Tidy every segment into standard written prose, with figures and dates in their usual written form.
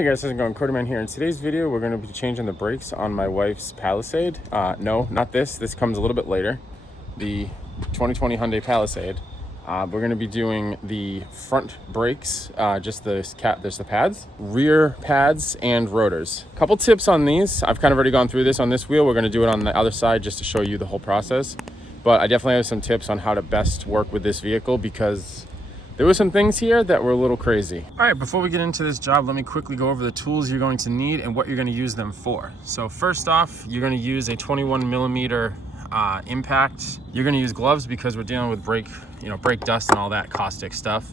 Hey guys, how's it going? Quarterman here. In today's video, we're going to be changing the brakes on my wife's Palisade. No, not this. This comes a little bit later. The 2020 Hyundai Palisade. We're going to be doing the front brakes, just there's the pads, rear pads, and rotors. A couple tips on these. I've kind of already gone through this on this wheel. We're going to do it on the other side just to show you the whole process. But I definitely have some tips on how to best work with this vehicle because there were some things here that were a little crazy. All right, before we get into this job, let me quickly go over the tools you're going to need and what you're going to use them for. So first off, you're going to use a 21 millimeter impact. You're going to use gloves because we're dealing with brake dust and all that caustic stuff.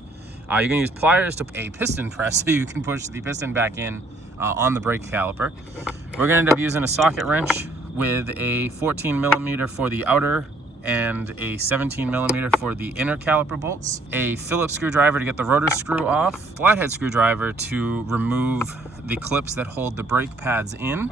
You're going to use pliers to a piston press so you can push the piston back in on the brake caliper. We're going to end up using a socket wrench with a 14 millimeter for the outer and a 17 millimeter for the inner caliper bolts, a Phillips screwdriver to get the rotor screw off, flathead screwdriver to remove the clips that hold the brake pads in,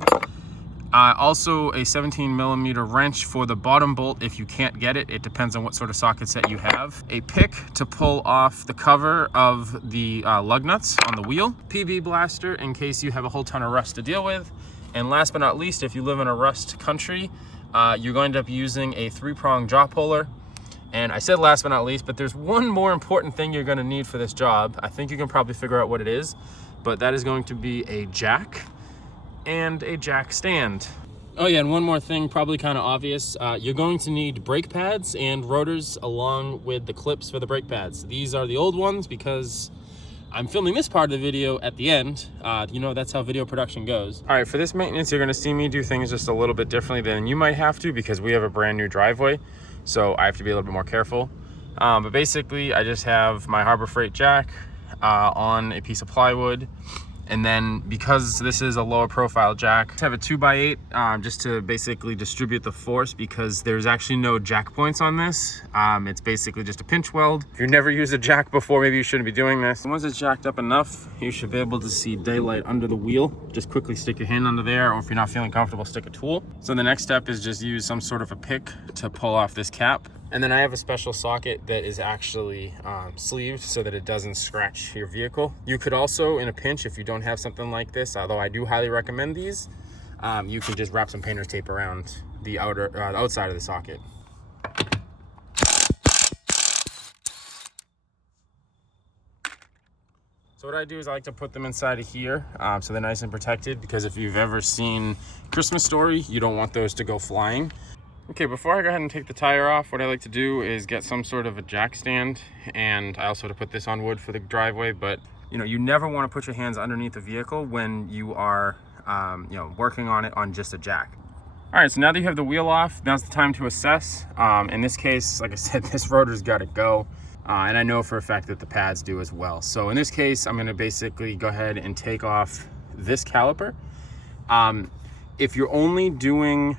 also a 17 millimeter wrench for the bottom bolt if you can't get it. It depends on what sort of socket set you have. A pick to pull off the cover of the lug nuts on the wheel. PB blaster in case you have a whole ton of rust to deal with. And last but not least, if you live in a rust country, you're going to end up using a 3-prong jaw puller. And I said last but not least, but there's one more important thing you're going to need for this job. I think you can probably figure out what it is, but that is going to be a jack and a jack stand. Oh yeah, and one more thing, probably kind of obvious. You're going to need brake pads and rotors along with the clips for the brake pads. These are the old ones because I'm filming this part of the video at the end. That's how video production goes. All right, for this maintenance, you're gonna see me do things just a little bit differently than you might have to because we have a brand new driveway. So I have to be a little bit more careful. But basically, I just have my Harbor Freight jack on a piece of plywood. And then because this is a lower profile jack, I have a 2x8 just to basically distribute the force because there's actually no jack points on this. It's basically just a pinch weld. If you've never used a jack before, maybe you shouldn't be doing this. Once it's jacked up enough, you should be able to see daylight under the wheel. Just quickly stick your hand under there, or if you're not feeling comfortable, stick a tool. So the next step is just use some sort of a pick to pull off this cap. And then I have a special socket that is actually sleeved so that it doesn't scratch your vehicle. You could also, in a pinch, if you don't have something like this, although I do highly recommend these, you can just wrap some painter's tape around the outside of the socket. So what I do is I like to put them inside of here so they're nice and protected, because if you've ever seen Christmas Story, you don't want those to go flying. Okay, before I go ahead and take the tire off, what I like to do is get some sort of a jack stand, and I also have to put this on wood for the driveway, but you never want to put your hands underneath the vehicle when you are working on it on just a jack. All right, so now that you have the wheel off, now's the time to assess. In this case, like I said, this rotor's got to go, and I know for a fact that the pads do as well. So in this case, I'm going to basically go ahead and take off this caliper. If you're only doing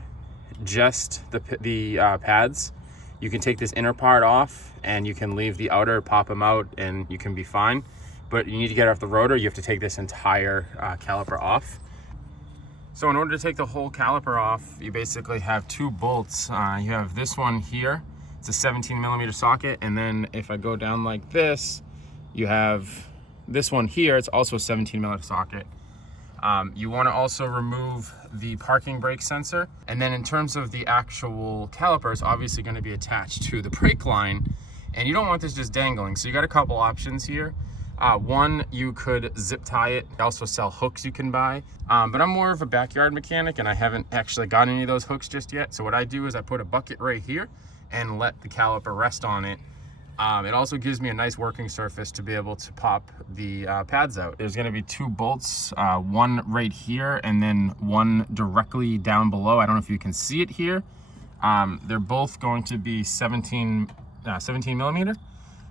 just the pads, you can take this inner part off and you can leave the outer, pop them out, and you can be fine. But you need to get off the rotor, you have to take this entire caliper off. So in order to take the whole caliper off, you basically have 2 bolts. You have this one here, it's a 17 millimeter socket, and then if I go down like this, you have this one here, it's also a 17 millimeter socket. You want to also remove the parking brake sensor. And then in terms of the actual caliper, it's obviously going to be attached to the brake line, and you don't want this just dangling. So you got a couple options here. One, you could zip tie it. They also sell hooks you can buy. But I'm more of a backyard mechanic and I haven't actually got any of those hooks just yet. So what I do is I put a bucket right here and let the caliper rest on it. It also gives me a nice working surface to be able to pop the pads out. There's going to be 2 bolts, one right here and then one directly down below. I don't know if you can see it here. They're both going to be 17 millimeter.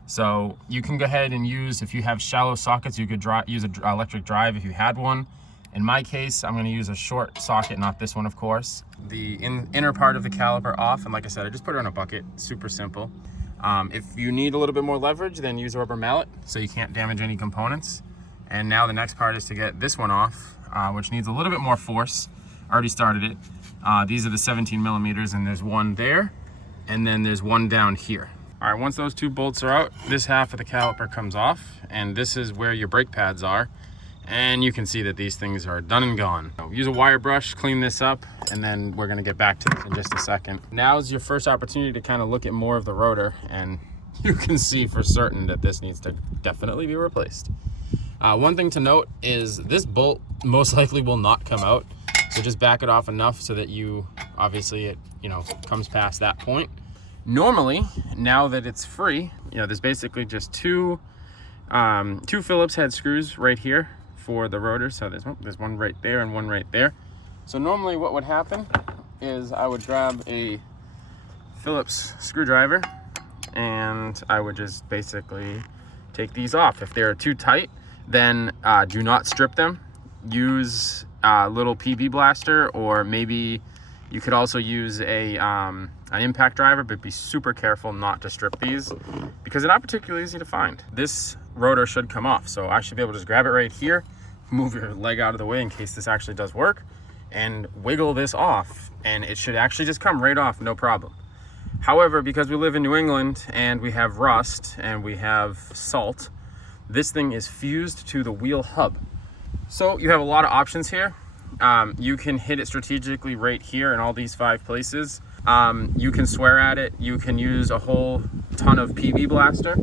So you can go ahead and use, if you have shallow sockets, you could use an electric drive if you had one. In my case, I'm going to use a short socket, not this one, of course. The inner part of the caliper off, and like I said, I just put it on a bucket, super simple. If you need a little bit more leverage, then use a rubber mallet so you can't damage any components. And now the next part is to get this one off, which needs a little bit more force. I already started it. These are the 17 millimeters, and there's one there, and then there's one down here. All right, once those 2 bolts are out, this half of the caliper comes off, and this is where your brake pads are. and you can see that these things are done and gone. So use a wire brush, clean this up, and then we're gonna get back to this in just a second. Now is your first opportunity to kind of look at more of the rotor, and you can see for certain that this needs to definitely be replaced. One thing to note is this bolt most likely will not come out, so just back it off enough so that obviously it comes past that point. Normally, now that it's free, there's basically just two Phillips head screws right here for the rotor. So there's one right there and one right there. So normally what would happen is I would grab a Phillips screwdriver and I would just basically take these off. If they're too tight, then do not strip them. Use a little PB blaster, or maybe you could also use an impact driver, but be super careful not to strip these because they're not particularly easy to find. This rotor should come off, so I should be able to just grab it right here, move your leg out of the way in case this actually does work, and wiggle this off, and it should actually just come right off, no problem. However, because we live in New England and we have rust and we have salt, this thing is fused to the wheel hub. So you have a lot of options here. You can hit it strategically right here in all these 5 places. You can swear at it. You can use a whole ton of PB blaster,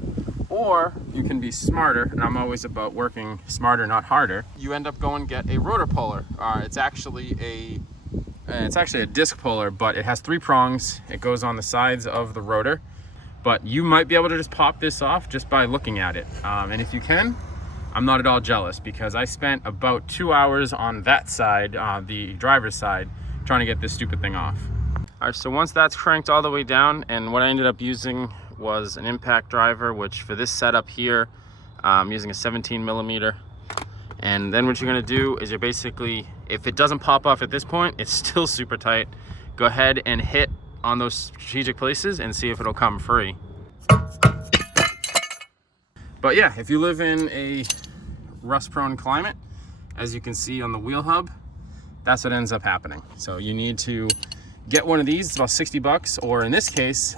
or you can be smarter, and I'm always about working smarter, not harder. You end up going get a rotor puller. It's actually a disc puller, but it has 3 prongs. It goes on the sides of the rotor, but you might be able to just pop this off just by looking at it. And if you can, I'm not at all jealous because I spent about 2 hours on that side, the driver's side, trying to get this stupid thing off. All right, so once that's cranked all the way down, and what I ended up using was an impact driver, which for this setup here, I'm using a 17 millimeter. And then what you're gonna do is you're basically, if it doesn't pop off at this point, it's still super tight. Go ahead and hit on those strategic places and see if it'll come free. But yeah, if you live in a rust-prone climate, as you can see on the wheel hub, that's what ends up happening. So you need to get one of these. It's about 60 bucks, or in this case,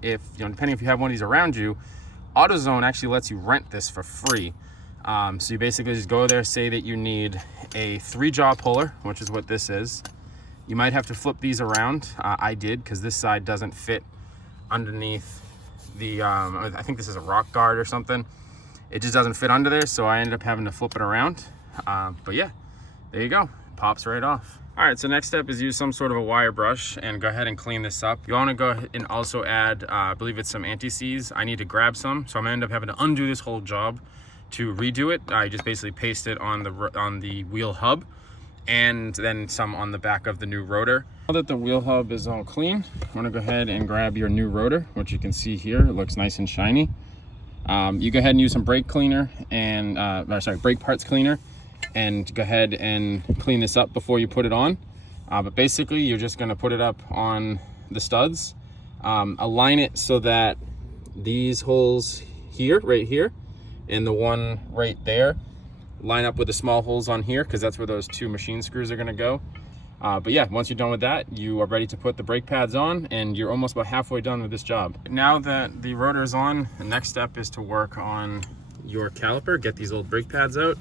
if depending if you have one of these around you, AutoZone actually lets you rent this for free. So you basically just go there, say that you need a 3-jaw puller, which is what this is. You might have to flip these around. I did, because this side doesn't fit underneath the, I think this is a rock guard or something. It just doesn't fit under there, so I ended up having to flip it around. But yeah, there you go, pops right off. All right, so next step is use some sort of a wire brush and go ahead and clean this up. You wanna go ahead and also add, I believe it's some anti-seize. I need to grab some, so I'm gonna end up having to undo this whole job to redo it. I just basically paste it on the wheel hub, and then some on the back of the new rotor. Now that the wheel hub is all clean, I'm gonna go ahead and grab your new rotor, which you can see here, it looks nice and shiny. You go ahead and use some brake cleaner and, brake parts cleaner, and go ahead and clean this up before you put it on. But basically, you're just gonna put it up on the studs, align it so that these holes here, right here, and the one right there, line up with the small holes on here, because that's where those 2 machine screws are gonna go. But yeah, once you're done with that, you are ready to put the brake pads on, and you're almost about halfway done with this job. Now that the rotor is on, the next step is to work on your caliper, get these old brake pads out.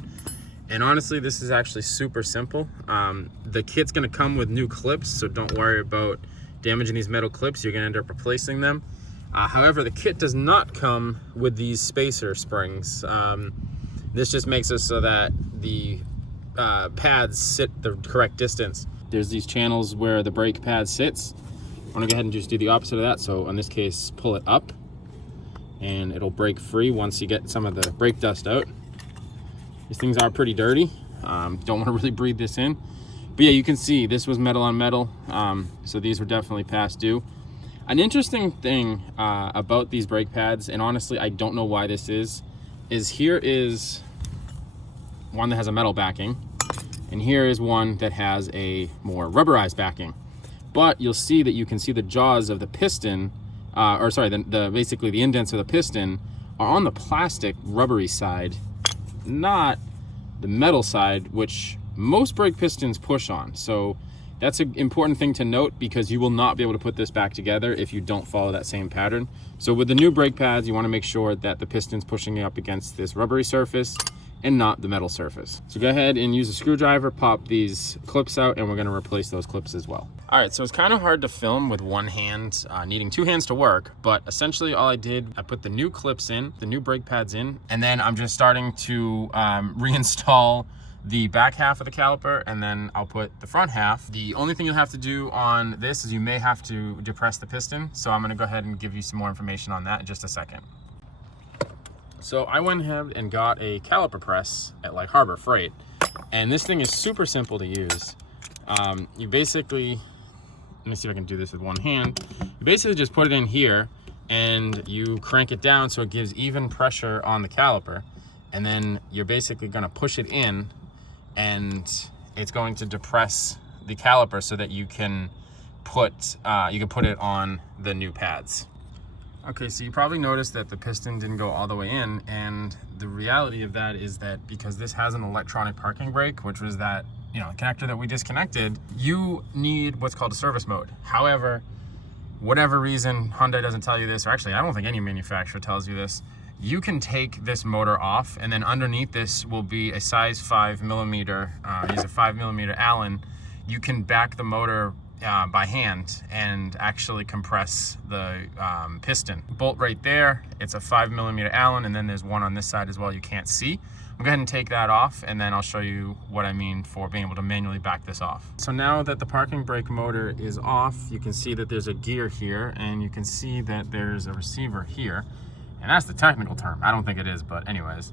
And honestly, this is actually super simple. The kit's gonna come with new clips, so don't worry about damaging these metal clips. You're gonna end up replacing them. However, the kit does not come with these spacer springs. This just makes it so that the pads sit the correct distance. There's these channels where the brake pad sits. I'm gonna go ahead and just do the opposite of that. So in this case, pull it up and it'll break free once you get some of the brake dust out. These things are pretty dirty. Don't wanna really breathe this in. But yeah, you can see this was metal on metal. So these were definitely past due. An interesting thing about these brake pads, and honestly, I don't know why this is here is one that has a metal backing, and here is one that has a more rubberized backing. But you'll see that you can see the jaws of the piston, basically the indents of the piston are on the plastic rubbery side, not the metal side, which most brake pistons push on. So that's an important thing to note, because you will not be able to put this back together if you don't follow that same pattern. So with the new brake pads, you want to make sure that the piston's pushing up against this rubbery surface, and not the metal surface. So go ahead and use a screwdriver, pop these clips out, and we're gonna replace those clips as well. All right, so it's kind of hard to film with one hand, needing two hands to work, but essentially all I did, I put the new clips in, the new brake pads in, and then I'm just starting to reinstall the back half of the caliper, and then I'll put the front half. The only thing you'll have to do on this is you may have to depress the piston, so I'm gonna go ahead and give you some more information on that in just a second. So I went ahead and got a caliper press at like Harbor Freight, and this thing is super simple to use. You basically, let me see if I can do this with one hand. You basically just put it in here and you crank it down so it gives even pressure on the caliper, and then you're basically gonna push it in, and it's going to depress the caliper so that you can put it on the new pads. Okay, so you probably noticed that the piston didn't go all the way in, and the reality of that is that because this has an electronic parking brake, which was that, you know, connector that we disconnected, you need what's called a service mode. However, whatever reason, Hyundai doesn't tell you this, or actually I don't think any manufacturer tells you this, you can take this motor off, and then underneath this will be a size 5mm, use a 5mm Allen. You can back the motor by hand and actually compress the piston. Bolt right there, it's a 5mm Allen, and then there's one on this side as well you can't see. I'll go ahead and take that off, and then I'll show you what I mean for being able to manually back this off. So now that the parking brake motor is off, you can see that there's a gear here, and you can see that there's a receiver here. And that's the technical term. I don't think it is, but anyways.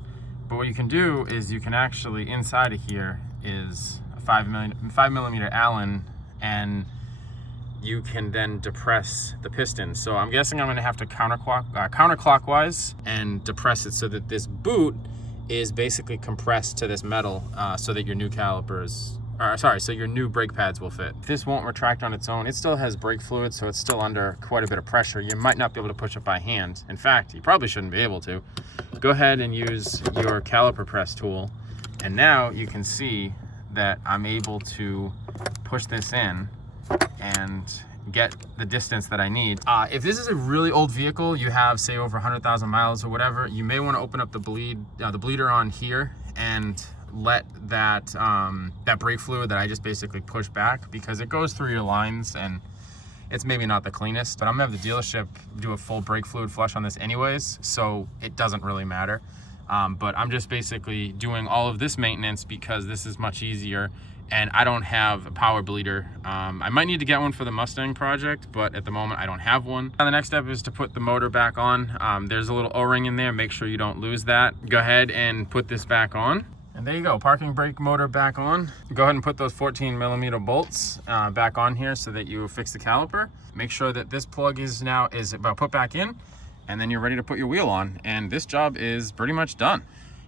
But what you can do is you can actually, inside of here is a 5mm Allen, and you can then depress the piston. So I'm guessing I'm gonna have to counterclockwise and depress it so that this boot is basically compressed to this metal, so that your new calipers, so your new brake pads will fit. This won't retract on its own. It still has brake fluid, so it's still under quite a bit of pressure. You might not be able to push it by hand. In fact, you probably shouldn't be able to. Go ahead and use your caliper press tool, and now you can see that I'm able to push this in and get the distance that I need. If this is a really old vehicle, you have say over 100,000 miles or whatever, you may want to open up the bleeder on here and let that that brake fluid that I just basically pushed back, because it goes through your lines and it's maybe not the cleanest, but I'm gonna have the dealership do a full brake fluid flush on this anyways, so it doesn't really matter. But I'm just basically doing all of this maintenance because this is much easier, and I don't have a power bleeder. I might need to get one for the Mustang project, but at the moment I don't have one. Now the next step is to put the motor back on. There's a little O-ring in there, make sure you don't lose that. Go ahead and put this back on. And there you go, parking brake motor back on. Go ahead and put those 14mm bolts back on here so that you fix the caliper. Make sure that this plug is about put back in, and then you're ready to put your wheel on. And this job is pretty much done.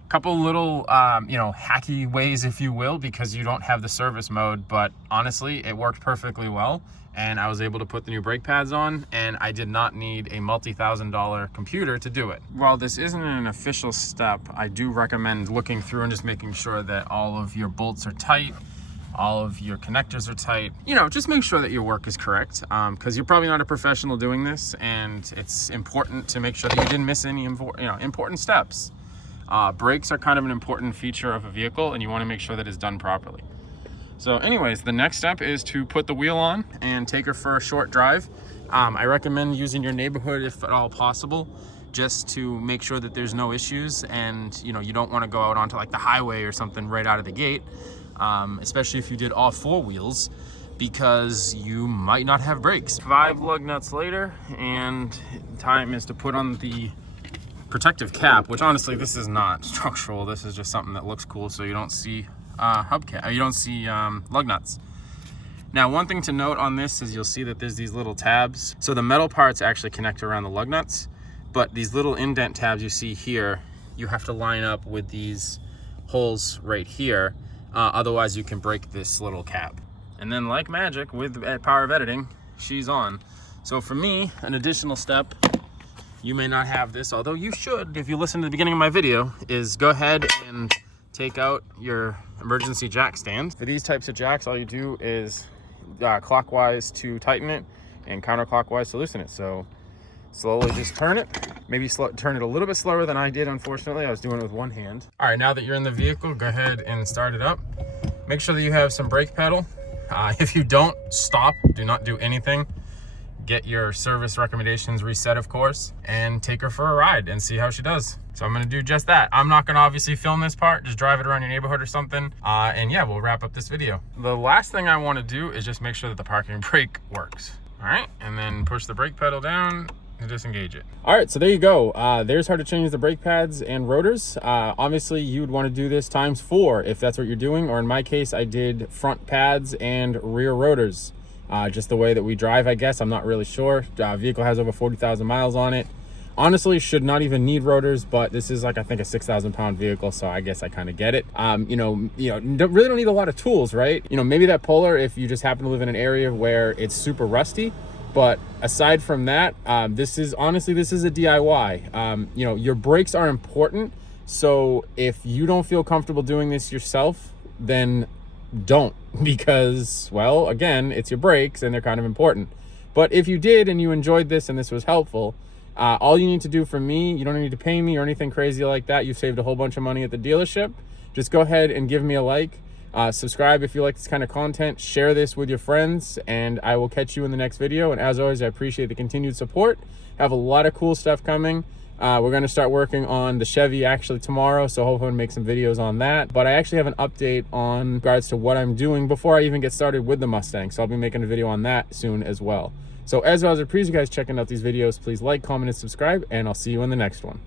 Couple little, hacky ways, if you will, because you don't have the service mode, but honestly, it worked perfectly well. And I was able to put the new brake pads on, and I did not need a multi-$1,000 computer to do it. While this isn't an official step, I do recommend looking through and just making sure that all of your bolts are tight, all of your connectors are tight. You know, just make sure that your work is correct, because you're probably not a professional doing this, and it's important to make sure that you didn't miss any important steps. Brakes are kind of an important feature of a vehicle, and you want to make sure that it's done properly. So anyways, the next step is to put the wheel on and take her for a short drive. I recommend using your neighborhood if at all possible, just to make sure that there's no issues, and you don't want to go out onto like the highway or something right out of the gate, especially if you did all four wheels, because you might not have brakes. 5 lug nuts later, and time is to put on the protective cap, which honestly this is not structural, this is just something that looks cool so you don't see lug nuts. Now, one thing to note on this is you'll see that there's these little tabs. So the metal parts actually connect around the lug nuts, but these little indent tabs you see here, you have to line up with these holes right here. Otherwise you can break this little cap. And then like magic with Power of Editing, she's on. So for me, an additional step, you may not have this, although you should if you listen to the beginning of my video, is go ahead and take out your emergency jack stand. For these types of jacks, all you do is clockwise to tighten it and counterclockwise to loosen it. So slowly just turn it Maybe turn it a little bit slower than I did, unfortunately. I was doing it with one hand. All right, now that you're in the vehicle, go ahead and start it up. Make sure that you have some brake pedal. If you don't, stop, do not do anything. Get your service recommendations reset, of course, and take her for a ride and see how she does. So I'm gonna do just that. I'm not gonna obviously film this part, just drive it around your neighborhood or something. And yeah, we'll wrap up this video. The last thing I wanna do is just make sure that the parking brake works. All right, and then push the brake pedal down and disengage it. All right, so there you go. There's how to change the brake pads and rotors. Obviously, you would want to do this ×4 if that's what you're doing, or in my case, I did front pads and rear rotors. Just the way that we drive, I guess. I'm not really sure. Vehicle has over 40,000 miles on it. Honestly, should not even need rotors, but this is like, I think, a 6,000 pound vehicle, so I guess I kind of get it. You really don't need a lot of tools, right? Maybe that puller if you just happen to live in an area where it's super rusty. But aside from that, this is a DIY. Your brakes are important. So if you don't feel comfortable doing this yourself, then don't, because, well, again, it's your brakes and they're kind of important. But if you did and you enjoyed this and this was helpful, all you need to do for me, you don't need to pay me or anything crazy like that. You've saved a whole bunch of money at the dealership. Just go ahead and give me a like. Subscribe if you like this kind of content. Share this with your friends, and I will catch you in the next video. And as always, I appreciate the continued support. Have a lot of cool stuff coming. We're going to start working on the Chevy actually tomorrow, so hopefully I'll make some videos on that. But I actually have an update on regards to what I'm doing before I even get started with the Mustang, so I'll be making a video on that soon as well. So as always, I appreciate you guys checking out these videos. Please like, comment, and subscribe, and I'll see you in the next one.